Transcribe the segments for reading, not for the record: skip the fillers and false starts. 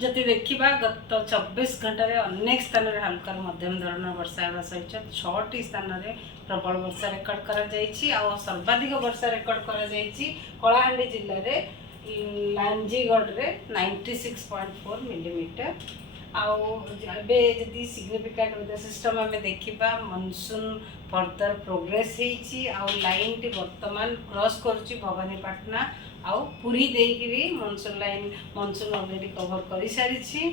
जदि देखा गत 24 घंटे अनेक स्थान में हल्का मध्यम धरण वर्षा होगा सहित 6टी स्थान में प्रबल वर्षा रेकर्ड कर सर्वाधिक वर्षा रेकर्ड कर कलाहांडी जिले में लांजीगढ़ में 96.4 मिलीमीटर आबे जदि सिग्निफिकेंट वेदर सिस्टम आम देखा मनसून फर्दर प्रोग्रेस लाइन टी वर्तमान क्रॉस करुच्ची भवानीपाटना आउ पुरी देकरी monsoon line monsoon already cover कर सारी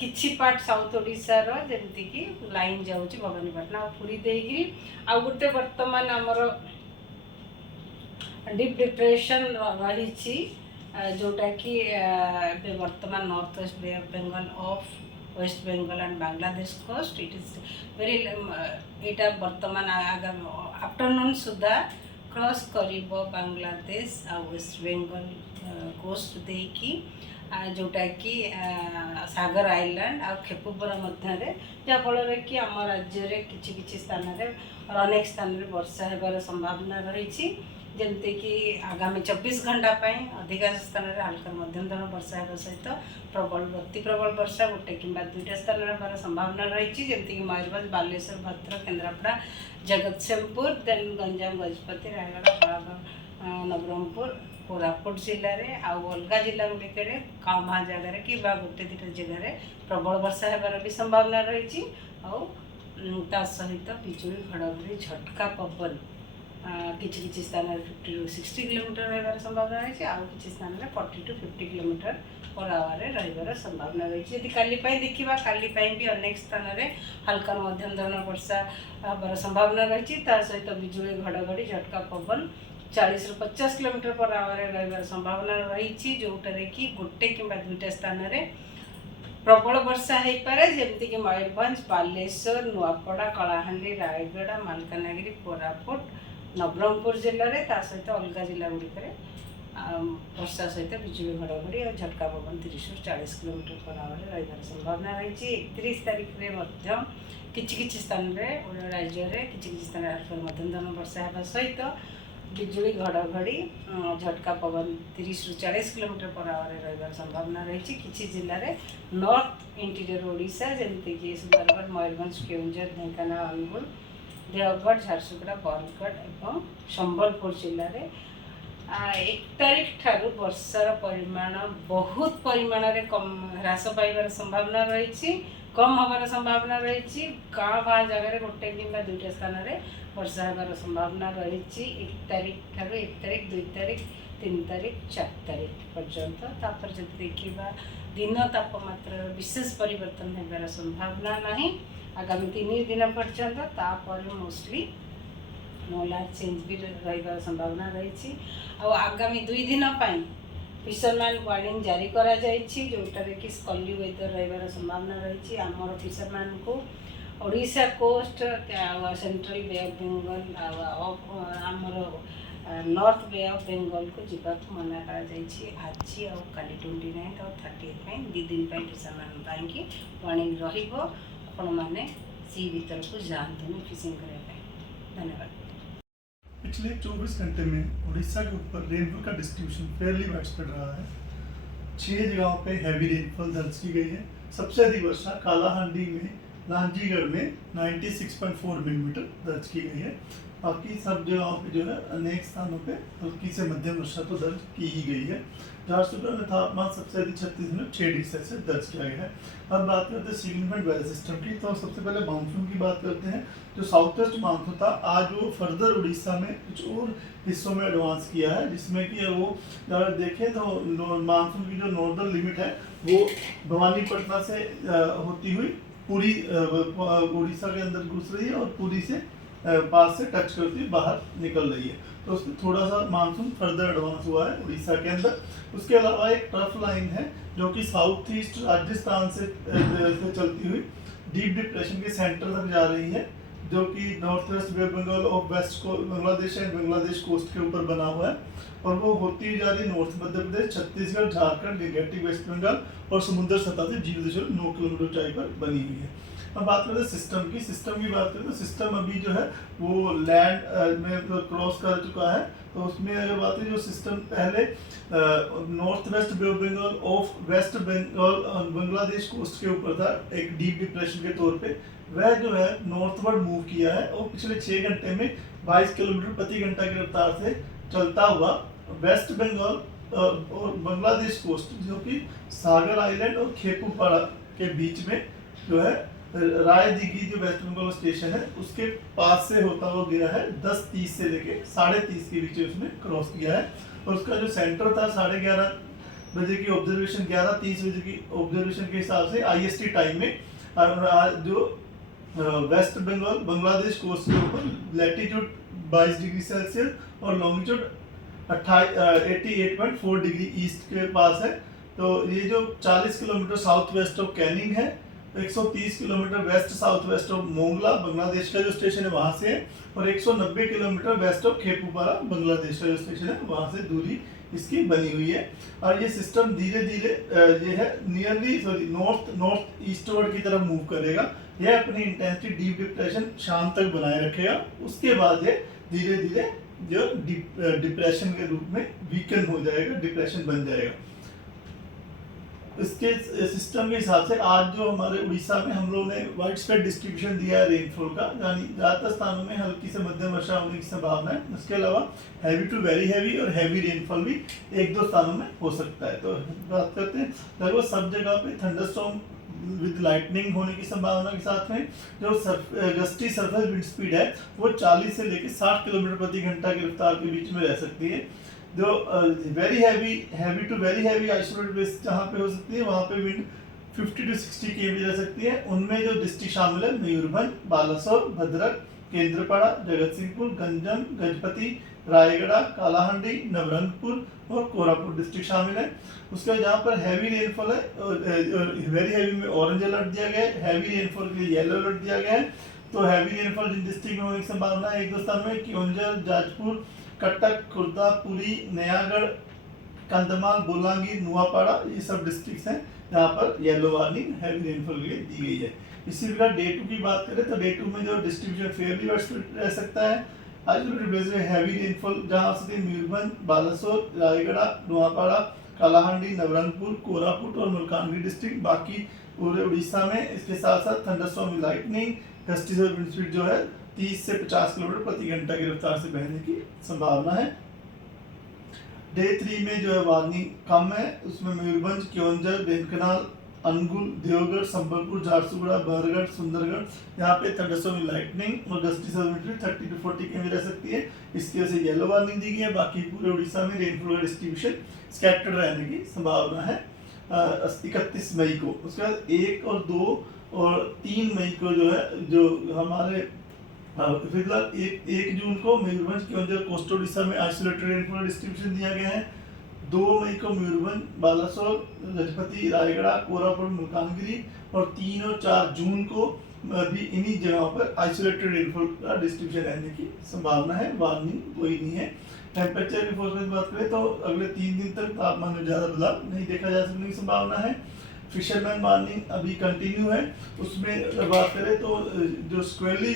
किछि पार्ट साउथ ओडिशार जमती कि लाइन जाऊँगी भवानीपाटना आ पुरी देकरी आ गोटे वर्तमान आमर डीप डिप्रेशन रही जोटा कि वर्तमान north west bay of Bengal of west Bengal and Bangladesh coast it is very यहाँ वर्तमान आगामी आफ्टरनून सुधा क्रॉस कर बांग्लादेश आ वेस्ट बंगाल कोस्ट देकी जोटा कि सागर आइलैंड आ खेपुपुरा मध्य जहाँफल कि आम राज्य में किसी स्थान में और अनेक स्थान में वर्षा होबार संभावना रही जमती कि आगामी 24 घंटा अधिकांश स्थान में हल्का मध्यम धरण वर्षा होगा सहित प्रबल अति प्रबल वर्षा गोटे कि दुईटा स्थान में होबार संभावना रही जमती कि मयूरभंज बालेश्वर भद्रक केन्द्रापड़ा जगतसिंहपुर देन गंजाम गजपति रायगढ़ कलाहांडी नवरंगपुर कोरापुट जिले में आउ अलग जिला गुड़िक कम जगार कि गोटे दुटा जगार प्रबल वर्षा होबार भी संभावना रही सहित बिजुली घड़घड़ी झटका पवन किसी स्थान में 50 to 60 किलोमीटर रही संभावना रही आउ कि स्थान में 40 to 50 किलोमीटर पर आवर रही संभावना रही यदि काली देखा काली भी अनेक स्थान में हल्का मध्यम धरण वर्षा होबार संभावना रही सहित बिजुली घड़घड़ी झटका पवन 40 ରୁ 50 किलोमीटर पर आवर रही संभावना रही जोटारे कि गोटे कि दुईटा स्थान में प्रबल वर्षा हो पारे जमती कि मयूरभंज बालेश्वर नुआपड़ा कलाहांडी रायगढ़ मालकानगिरी कोरापुट नवरंगपुर जिले में सहित अलग जिला गुड़िक वर्षा सहित बिजुली घड़घड़ी और झटका पवन 30 ରୁ 40 किलोमीटर पर आवर रही संभावना रही 31 तारीख में किछि स्थान में राज्य में किछि स्थान में मध्यम धरण वर्षा होगा सहित बिजुली घड़घड़ी झटका पवन 30 ରୁ 40 किलोमीटर पर आवर रही संभावना रही किछि जिले में नॉर्थ इंटीरियर ओडिशा जमती कि सुंदरगढ़ मयूरभंज केउंझर ढेंकानाल अनुगुल देवगढ़ झारसुगुड़ा बरगढ़ और संबलपुर जिले में 1 तारीख ठारू वर्षार परिमाण बहुत परिमाण कम ह्रास पाइबार संभावना रही कम हबार संभावना रही गाँ भाँ जगह गोटे कि दुईटा स्थान में वर्षा होबार संभावना रही 1 तारीख ठारू 1 तारीख 2 तारीख 3 तारीख 4 तारीख पर्यंत तापर जब देखा दिन तापमात्रा विशेष परिवर्तन होबार संभावना नहीं आगामी 3 दिन पर्यंत तापर मोस्टली मोलार चेंज भी रही संभावना रही आगामी 2 दिन फिशरमैन वार्निंग जारी करा जायछि जोटारे कि स्कली वेदर रही संभावना रही आमर फिशरमैन को Odisha coast central bay of Bengal आमर नॉर्थ बे ऑफ बेंगल को जीवाक मना करा जायछि आज आउ काली 29 और 30 2 दिन फिशरमैन की वार्निंग रहिबो आपण माने सी भीतर को जानते फिशिंग करने। धन्यवाद। पिछले 24 घंटे में उड़ीसा के ऊपर रेनफॉल का डिस्ट्रीब्यूशन फेयरली वाइडस्प्रेड रहा है। 6 जगहों पे हैवी रेनफॉल दर्ज की गई है। सबसे अधिक वर्षा कालाहांडी में लांजीगढ़ में 96.4 मिलीमीटर दर्ज की गई है। बाकी सब जगहों पे जो है अनेक स्थानों पे हल्की से मध्यम वर्षा तो दर्ज की ही गई है। झारसुगुड़ा में तापमान सबसे अधिक 36.6 डिग्री सेल्सियस दर्ज किया गया है। अब बात करते हैं सिग्निफिकेंट वेदर सिस्टम की। तो सबसे पहले मानसून की बात करते हैं। जो साउथ वेस्ट मानसून था आज वो फर्दर उड़ीसा में कुछ और हिस्सों में एडवांस किया है, जिसमें कि वो अगर देखें तो मानसून की जो नॉर्दर्न लिमिट है वो भवानीपटना से होती हुई पूरी उड़ीसा के अंदर घुस रही है और पूरी से पास से टच करती हुई बाहर निकल रही है। तो उसमें थोड़ा सा मानसून फर्दर एडवांस हुआ है उड़ीसा के अंदर। उसके अलावा एक ट्रफ लाइन है जो कि साउथ ईस्ट राजस्थान से चलती हुई डीप डिप्रेशन के सेंटर तक जा रही है, जो कि नॉर्थ वेस्ट बंगाल और वेस्ट को बांग्लादेश एंड बांग्लादेश कोस्ट के ऊपर बना हुआ है और वो होती हुई जा रही है नॉर्थ मध्य प्रदेश, छत्तीसगढ़, झारखंड, गैंगटॉक, वेस्ट बंगाल और समुद्र सतह से 0.9 किलोमीटर ऊंचाई पर बनी हुई है। अब बात करते हैं सिस्टम की बात करें तो सिस्टम अभी जो है वो लैंड में क्रॉस कर चुका है। तो उसमें अगर बात है जो सिस्टम पहले north west bay of Bengal of west Bengal Bangladesh coast के ऊपर था एक डीप डिप्रेशन के तौर पे, वह जो है नॉर्थवर्ड मूव किया है और पिछले 6 घंटे में 22 किलोमीटर प्रति घंटा की रफ्तार से चलता हुआ वेस्ट बंगाल और बांग्लादेश कोस्ट जो कि सागर आइलैंड और खेपुपाड़ा के बीच में जो है राय दिघी जो वेस्ट बंगाल स्टेशन है उसके पास से होता हुआ गया है। 10:30 से लेके 30:30 के बीच उसने क्रॉस किया है और उसका जो सेंटर था 11:30 बजे की ऑब्जर्वेशन 11:30 बजे की ऑब्जर्वेशन के हिसाब से IST टाइम में जो वेस्ट बंगाल बांग्लादेश कोस्ट के ऊपर लैटिट्यूड 22 डिग्री सेल्सियस और लॉन्गिट्यूड 88.4 डिग्री ईस्ट के पास है। तो ये जो 40 kilometre south west of Canning है, 130 kilometre west south west of Mongla Bangladesh का जो स्टेशन है वहां से है और 190 kilometre west of Khepupara Bangladesh का जो स्टेशन है वहां से दूरी इसकी बनी हुई है। और ये सिस्टम धीरे धीरे ये है नियरली नॉर्थ ईस्टवर्ड की तरफ मूव करेगा। यह अपनी इंटेंसिटी डीप डिप्रेशन शाम तक बनाए रखेगा, उसके बाद ये धीरे धीरे जो डिप्रेशन के रूप में वीकन हो जाएगा, डिप्रेशन बन जाएगा। इसके सिस्टम के हिसाब से आज जो हमारे उड़ीसा में हम लोग ने वाइड स्प्रेड डिस्ट्रीब्यूशन दिया है रेनफॉल का, यानी ज़्यादातर स्थानों में हल्की से मध्यम वर्षा होने की संभावना है। उसके अलावा हैवी टू वेरी हैवी और हैवी रेनफॉल भी 1-2 स्थानों में हो सकता है। तो बात करते हैं लगभग सब जगह पे थंडरस्टॉर्म विद लाइटनिंग होने की संभावना के साथ में जो गस्टी सरफेस विंड स्पीड है वो 40 से लेकर 60 किलोमीटर प्रति घंटा की रफ्तार के बीच में रह सकती है। जो very heavy to very heavy isolated place जहाँ पे हो सकती है वहाँ पे विंड 50 to 60 km रह सकती है। उनमें जो डिस्ट्रिक्ट शामिल है मयूरभंज, बालासोर, भद्रक, केंद्रपाड़ा, जगत सिंहपुर, गंजम, गजपति, रायगढ़, कालाहांडी, नवरंगपुर और कोरापुट डिस्ट्रिक्ट शामिल है। उसके जहाँ पर हैवी रेनफॉल है वेरी हैवी में ऑरेंज अलर्ट दिया गया है, हैवी रेनफॉल के लिए येलो अलर्ट दिया गया है। तो हैवी रेनफॉल जिन डिस्ट्रिक्ट में होने की संभावना है 1-2 स्थान में केओंझर, जाजपुर, कटक, खुर्दा, पुरी, नयागढ़, कंधमाल, बोलांगीर, नुआपाड़ा ये सब डिस्ट्रिक्ट्स हैं जहाँ पर येलो वार्निंग हैवी रेनफॉल के लिए दी गई है। इसी प्रकार डे 2 की बात करें तो डे 2 में जो डिस्ट्रीब्यूशन फेयरली वाइडस्प्रेड रह सकता है। आइसोलेटेड प्लेस में हैवी रेनफॉल जहाँ से मयूरभंज, बालासोर, रायगढ़, नुआपाड़ा, कालाहांडी, नवरंगपुर, कोरापुट और मलकानगिरी डिस्ट्रिक्ट, बाकी पूरे उड़ीसा में। इसके साथ साथ thunderstorm with lightning, gusty wind speed जो है 30 से 50 किलोमीटर प्रति घंटा की रफ्तार से बहने की संभावना है। डे 3 में जो है वार्निंग कम है, उसमें मयूरभंज, केओंझर, ढेंकनाल, अनुगुल, देवगढ़, संबलपुर, झारसुगुड़ा, बरगढ़, सुंदरगढ़ यहाँ पे थंडरस्टॉर्म विद लाइटनिंग और गस्टी 30 to 40 km रह सकती है। इसकी वजह से येलो वार्निंग दी गई है। बाकी पूरे उड़ीसा में रेनफॉल का डिस्ट्रीब्यूशन स्कैटर्ड रहने की संभावना है 31 मई को। उसके बाद 1 और 2 और 3 मई को जो है जो हमारे फिलहाल 1 जून को मयूरभंज, केओंझर, कोस्टल उड़ीसा में आइसोलेटेड रेनफॉल डिस्ट्रीब्यूशन दिया गया है। 2 मई को मयूरभंज, बालासोर, गजपति, रायगढ़, कोरापुट, मलकानगिरी और 3 और 4 जून को भी इन्हीं जगहों पर आइसोलेटेड रेनफॉल का डिस्ट्रीब्यूशन रहने की संभावना है। वार्निंग कोई नहीं है। टेम्परेचर की फोरकास्ट बात करें तो अगले 3 दिन तक तापमान में ज़्यादा बदलाव नहीं देखा जा सकने की संभावना है। फिशरमैन वार्निंग अभी कंटिन्यू है। उसमें अगर बात करें तो जो स्क्वेली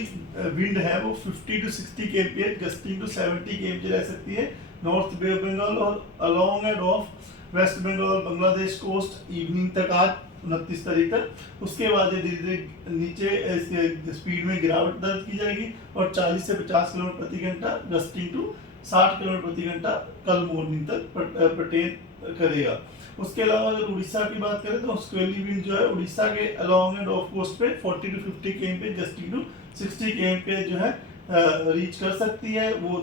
विंड है वो 50 to 60 kph, gusting to 70 kph रह सकती है नॉर्थ बे ऑफ बंगाल और along and off west Bengal Bangladesh coast evening तक आज 29 तारीख तक। उसके बाद ये धीरे धीरे नीचे इसके स्पीड में गिरावट दर्ज की जाएगी और 40 से 50 किलोमीटर प्रति घंटा गस्टिंग टू 60 किलोमीटर प्रति घंटा कल मॉर्निंग तक पर्टेन करेगा। उसके अलावा अगर उड़ीसा की बात करें तो स्क्वेली विंड जो है उड़ीसा के अलोंग एंड ऑफ कोस्ट पे 40 to 50 kmph, gusting to 60 kmph जो है रीच कर सकती है। वो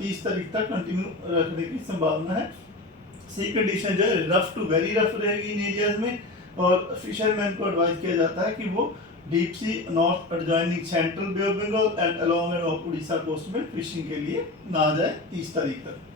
30 तारीख तक कंटिन्यू रखने की संभावना है। सी कंडीशन जो है रफ टू वेरी रफ रहेगी इन एरियाज में और फिशरमैन को एडवाइस किया जाता है कि वो deep sea north adjoining central bay of Bengal and along and off Orissa coast में फिशिंग के लिए ना जाए 30 तारीख तक।